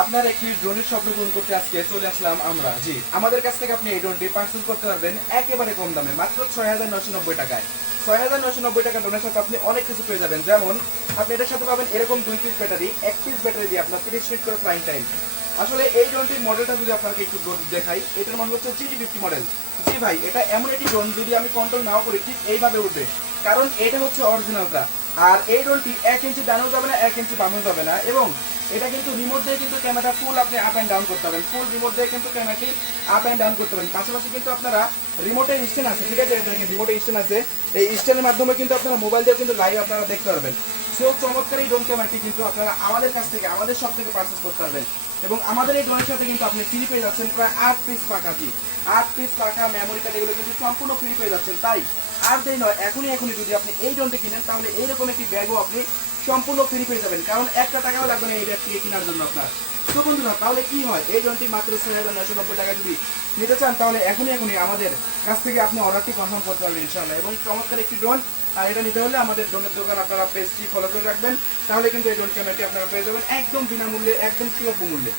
আপনার একটি ড্রোনের স্বপ্ন পূরণ করতে আজকে চলে আসলাম আমরা। জি, আমাদের কাছ থেকে আপনি এই ড্রোনটি পারচেজ করতে পারবেন একেবারে কম দামে, মাত্র ৬,৯৯০ টাকায়। ৬,৯৯০ টাকা ড্রোনের সাথে আপনি অনেক কিছু পেয়ে যাবেন। যেমন আপনি এটার সাথে পাবেন এরকম ২ পিস ব্যাটারি, ১ পিস ব্যাটারি দিয়ে আপনার ৩০ মিনিট করে ফ্লাইং টাইম। আসলে এই ড্রোনটির মডেলটা যদি আপনাকে একটু দেখাই, এটার মডেল হচ্ছে GT50 মডেল। জি ভাই, এটা এমন একটি ড্রোন যদি আমি কন্ট্রোল নাও করি ঠিক এইভাবে উঠবে, কারণ এটা হচ্ছে অরিজিনালটা। আর এই ড্রোনটি ১ ইঞ্চি ডানেও যাবে না, ১ ইঞ্চি বামেও যাবে না, এবং এটা কিন্তু রিমোট দিয়ে কিন্তু ক্যামেরাটা ফুল আপনি আপ অ্যান্ড ডাউন করতে পারবেন। ফুল রিমোট দিয়ে কিন্তু ক্যামেরাটি আপ অ্যান্ড ডাউন করতে পারেন। পাশাপাশি কিন্তু আপনারা রিমোটের স্ট্যান্ড আছে, ঠিক আছে, দেখেন রিমোটের স্ট্যান্ড আছে। এই স্ট্যান্ডের মাধ্যমে কিন্তু আপনারা মোবাইল দিয়েও কিন্তু লাইভ আপনারা দেখতে পারবেন। সো চমৎকার এই ড্রোন ক্যামেরাটি কিন্তু আপনারা আমাদের কাছ থেকে, আমাদের শপ থেকে পারচেজ করতে পারবেন। এবং আমাদের এই ড্রোনের সাথে কিন্তু আপনি ফ্রি পেয়ে যাচ্ছেন প্রায় ৮ পিস পাখা। জি, ৮ পিস পাখা, মেমোরি কার্ড, এগুলো কিন্তু সম্পূর্ণ ফ্রি পেয়ে যাচ্ছেন। তাই আর দেরি নয়, এখনই যদি আপনি এই ড্রোনটি কিনেন, তাহলে এইরকম একটি ব্যাগও আপনি সম্পূর্ণ ফ্রি পেয়ে যাবেন, কারণ একটা টাকাও লাগবে না এই ব্যাগটিকে কেনার জন্য আপনার। তো বন্ধুরা, তাহলে কি হয়, এই ড্রোনটি মাত্র ৬,৯৯০ টাকা যদি নিতে চান, তাহলে এখনই আমাদের কাছ থেকে আপনি অর্ডারটি কনফার্ম করতে পারবেন ইনশাআল্লাহ। এবং চমৎকার একটি ড্রোন, আর এটা নিতে হলে আমাদের ড্রোনের দোকান আপনারা পেজটি ফলো করে রাখবেন, তাহলে কিন্তু এই ড্রোন ক্যামেরাটি আপনারা পেয়ে যাবেন একদম বিনামূল্যে, একদম সুলভ মূল্যে।